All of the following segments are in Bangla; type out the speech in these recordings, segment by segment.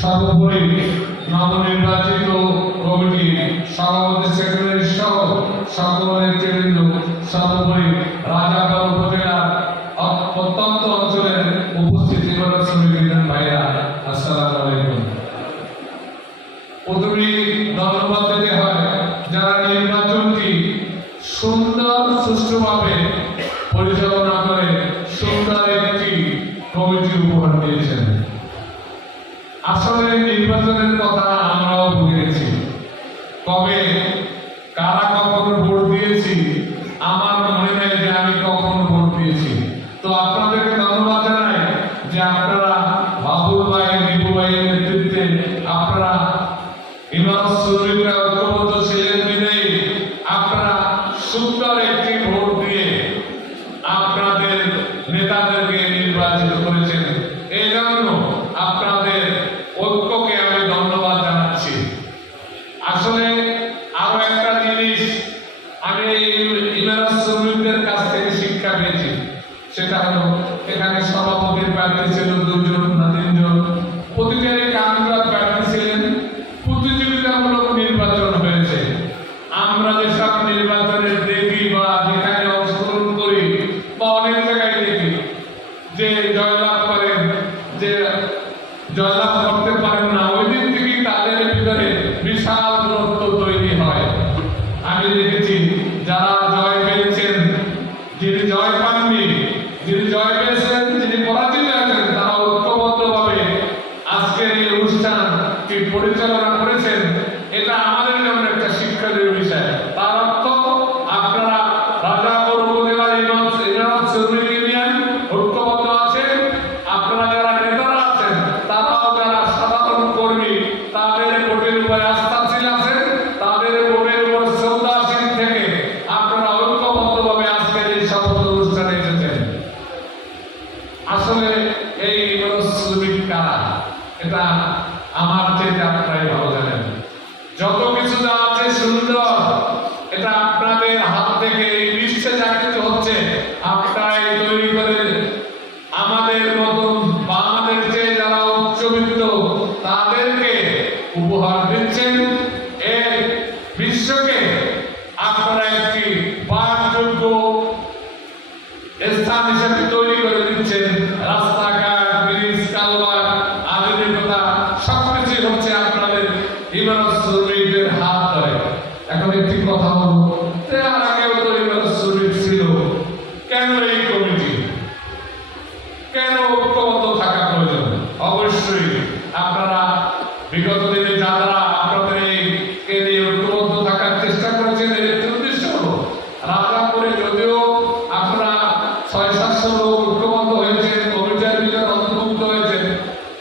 সর্বোপরি নবনির্বাচিত কমিটি সভাপতি সেক্রেটারি সহ সকল নেতৃবৃন্দ, সর্বোপরি রাজাকার উপজেলার প্রত্যন্ত অঞ্চলের উপস্থিত শ্রমিক ভাইরা, আসসালামু আলাইকুম। প্রথমে ধন্যবাদ দিতে হয় যারা নির্বাচনটি সুন্দর সুষ্ঠুভাবে পরিচালনা করে সুন্দর একটি কমিটি উপহার দিয়েছেন। আসলে নির্বাচনের কথা আমরাও বুঝেছি, কবে কারা কখন ভোট দিয়েছি আমার মনে নাই যে আমি কখন ভোট দিয়েছি। তো আপনাদেরকে ধন্যবাদ জানাই যে আপনারা বাবুল ভাই, নিপু ভাইয়ের নেতৃত্বে আপনারা ইমাম সুরীরা ঐক্যবদ্ধ ছিলেন বিদায়ী আপনারা সুন্দর একটি ভোট দিয়ে আপনাদের নেতাদেরকে নির্বাচিত করেছেন। এই জন্য আপনাদের ঐক্যকে আমি ধন্যবাদ জানাচ্ছি। আসলে আরো একটা জিনিস আমি ইমাম সুরীদের কাছ থেকে শিক্ষা পেয়েছি, সেটা হলো এখানে সভাপতির প্রার্থী ছিল 2 জন না 3 জন, প্রতিটি কামরার প্রার্থী ছিলেন, প্রতিযোগিতামূলক নির্বাচন হয়েছে। আমরা যেসব নির্বাচনে দেখি বা যেখানে অংশগ্রহণ করি বা অনেক জায়গায় দেখি যে জয়লাভ করেন, যে জয়লাভ করতে পারেন না, ওই দিন থেকেই তাদের ভিতরে বিশাল দূরত্ব তৈরি হয়। আমি দেখেছি যারা জয় পেয়েছেন, যিনি জয় পাননি, যিনি জয় পেয়েছেন, যিনি পরাজিত আছেন, তারা ঐক্যবদ্ধভাবে আজকের এই অনুষ্ঠানটি পরিচালনা করেছেন। এটা আমাদের জন্য একটা শিক্ষণীয় বিষয়। তার অর্থ আপনারা রাজাপুর উপজেলার ইউনিয়ন ঐক্যবদ্ধ আছেন, আপনারা যারা নেতারা আছেন তারাও যারা সাধারণ কর্মী তাদের ভোটের উপরে আস্থাশীল আছেন, তাদের ভোটের উপর শ্রদ্ধাশীল থেকে আপনারা ঐক্যবদ্ধভাবে আজকের এই শপথ অনুষ্ঠানে এসেছেন। আসলে এই শ্রমিক কারা, এটা আমার চেয়ে আপনারাই ভালো জানেন। যত কিছু যা আছে সুন্দর, এটা আপনাদের হাত থেকে এই বিশ্বে যা কিছু হচ্ছে আপনারাই তৈরি করে আমাদের মতন বা আমাদের চেয়ে যারা উচ্চবিত্ত তাদেরকে উপহার দিচ্ছেন। এই বিশ্বকে আপনারা একটি বাসযোগ্য স্থান হিসেবে তৈরি করে দিচ্ছেন। রাস্তাঘাট, ব্রিজ, কালভার্ট, আধুনিকতা সবকিছু হচ্ছে আপনাদের ইমারত শ্রমিকদের হাত ধরে। এখন একটি কথা বলবো, এর আগেও তো ইমারত শ্রমিক ছিল, কেন এই কমিটি, কেন ঐক্যবদ্ধ থাকা প্রয়োজন? অবশ্যই আপনারা বিগত দিনে যারা আপনাদের এই ঐক্যবদ্ধ থাকার চেষ্টা করেছেন, এর একটি উদ্দেশ্য হলো রাজাপুরে যদিও আপনারা 600-700 লোক ঐক্যবদ্ধ হয়েছেন, কমিটির ভিতরে অন্তর্ভুক্ত হয়েছেন,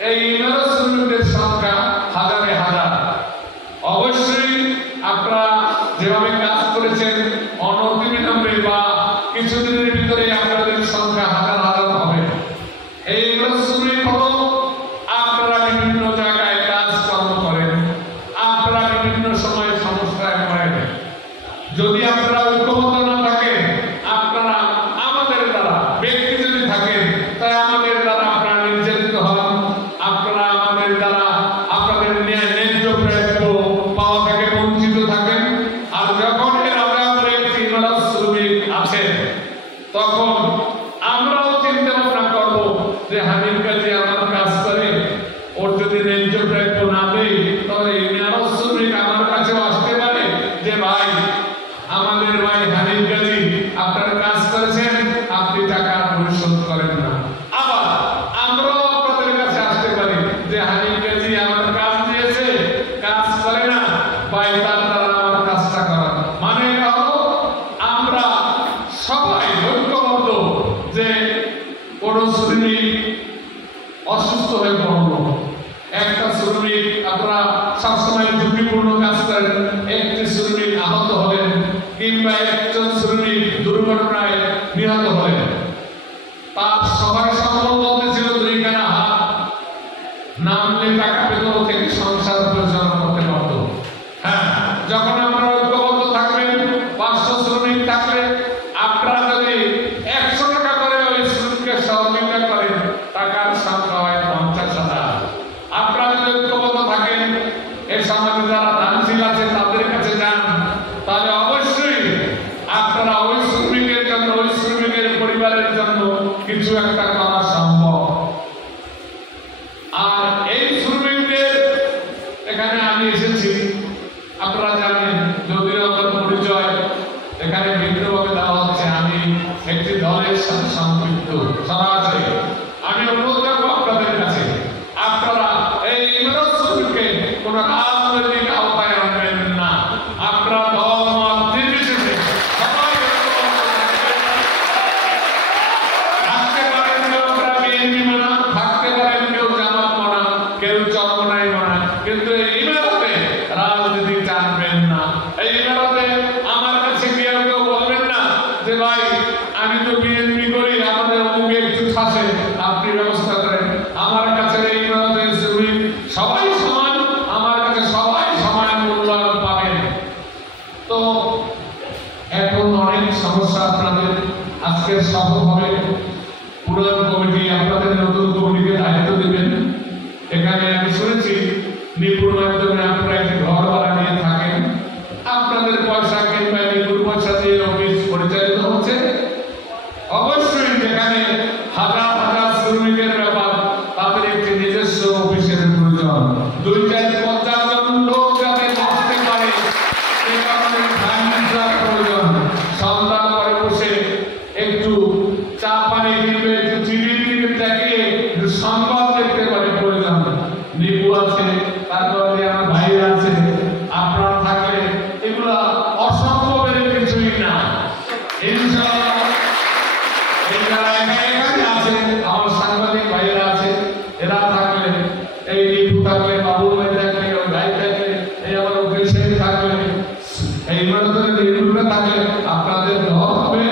এই ইমারত শ্রমিকদের সংখ্যা হাজারে হাজার। অবশ্যই আপনারা যেভাবে কাজ করেছেন অনতিবিলম্বে বা কিছুদিনের ভিতরে আপনাদের সংখ্যা হাজার হাজার হবে। এই ইমারত শ্রমিক হলো আপনারা বিভিন্ন জায়গায় কাজকর্ম করেন, আপনারা বিভিন্ন সময়ে সমস্যায় পড়েন। যদি আপনারা ঐক্যবদ্ধ না থাকেন, আপনারা আমাদের দ্বারা ব্যক্তি যদি থাকেন তাই আমাদের দ্বারা আপনারা নির্যাতিত হন, আপনারা আমাদের দ্বারা আপনাদের ন্যায্য প্রাপ্য পাওয়া থেকে বঞ্চিত থাকেন। আর যখন এর আগে একটি ইমারত শ্রমিক আছেন তখন আমরাও চিন্তা ভাবনা করবো যে হানিফ কাজী আমার কাজ করে, ওর যদি ন্যায্য প্রাপ্য না দেই তাহলে ইমারত শ্রমিক আমার কাছেও আসতে পারে যে ভাই, আমাদের ভাই হানিফ কাজী আপনার কাজ করেছেন, আপনি টাকা পরিশোধ করেন না। আবার আমরাও আপনাদের কাছে আসতে পারি যে হানিফ কাজী আমার কাজ দিয়েছে, কাজ করে না, ভাই তার দ্বারা আমার কাজটা করা। মানে এটা হলো আমরা সবাই ঐক্যবদ্ধ যে কোন শ্রমিক অসুস্থ হয়ে পড়লো, একটা শ্রমিক আপনারা সবসময় ঝুঁকিপূর্ণ কাজ করেন, একটি শ্রমিক আহত হলেন কিংবা একজন শ্রমিক দুর্ঘটনায় নিহত হলেন, তার সবার সম্পদ বলতে ছিল 2 খানা হাত, নামলে টাকা পেত থেকে সংসার পরিচালনা করতে পারত। হ্যাঁ, যখন আমরা ঐক্যবদ্ধ থাকবেন, 500 শ্রমিক থাকলে আপনারা যদি 100 টাকা করে ওই শ্রমিককে সহযোগিতা করেন, টাকার সংখ্যা হয় 50,000। এখানে আমি শুনেছি নিপুর মাধ্যমে আপনারা একটি ঘর ভাড়া নিয়ে থাকেন, আপনাদের পয়সা কিংবা নিপুর পয়সা দিয়ে অফিস পরিচালিত হচ্ছে। অবশ্যই যেখানে হাজার হাজার শ্রমিকের ব্যাপার, তাদের একটি নিজস্ব অফিসের প্রয়োজন। 2-4-50 জন লোক যাতে বসতে পারে সে কারণে ফার্নিচার প্রয়োজন। সন্ধ্যা পরে বসে একটু চা পানি কিনবে, একটু টিভির দিকে তাকিয়ে একটু সংবাদ দেখতে পারে প্রয়োজন। নিপু আছে, তারপরে আমার ভাইরা আছে, আপনারা থাকলে এগুলা অসম্ভবের কিছুই না। ইনশাআল্লাহ আমার সাংবাদিক ভাইয়েরা আছে, এরা থাকলে, এই নিপু থাকলে, বাবুল ভাই থাকলে, ওই ভাই থাকলে, এই আমার অফিসে থাকলে, এই মানুষের নির্ভুলতা থাকলে আপনাদের ঘর হবে,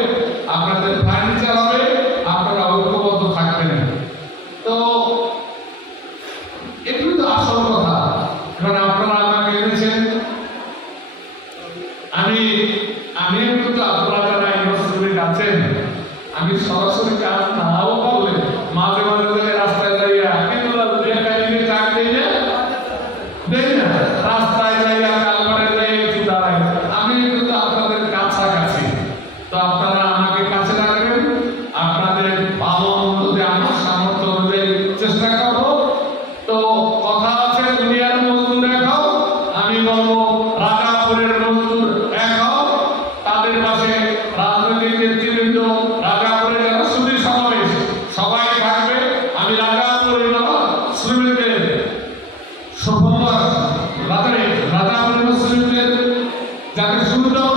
আপনাদের ফার্নিচার হবে, আপনারা ঐক্যবদ্ধ থাকবেন। তো এগুলো তো আসল কথা। কারণ আপনারা আমাকে এনেছেন, আমি কিন্তু আপনারা যারা ইউনিভার্সিটির আছেন, আমি সরাসরি কাজ নাও করলে মাঝে মাঝে রাস্তায় যাইয়া কিন্তু চাকরি দেই না, রাস্তায় যাইয়া কালবারে যাই একটু দাঁড়াই। আমি কিন্তু আপনাদের কাছাকাছি, তো আপনারা আমাকে কাছে রাখবেন। আপনাদের ভালো মন্দ আমার সামর্থ্য অনুযায়ী চেষ্টা করবো। তো কথা আছে, দুনিয়ার মজদুর এক হোক, আমি বলবো রাজাপুরের মজদুর এক হোক। তাদের পাশে রাজনৈতিক নেতৃবৃন্দ, রাজাপুরের যারা শ্রমিক সমাবেশ সবাই থাকবে। আমি রাজাপুরের শ্রমিকদের রাজাপুরের শ্রমিকদের যাতে সুন্দর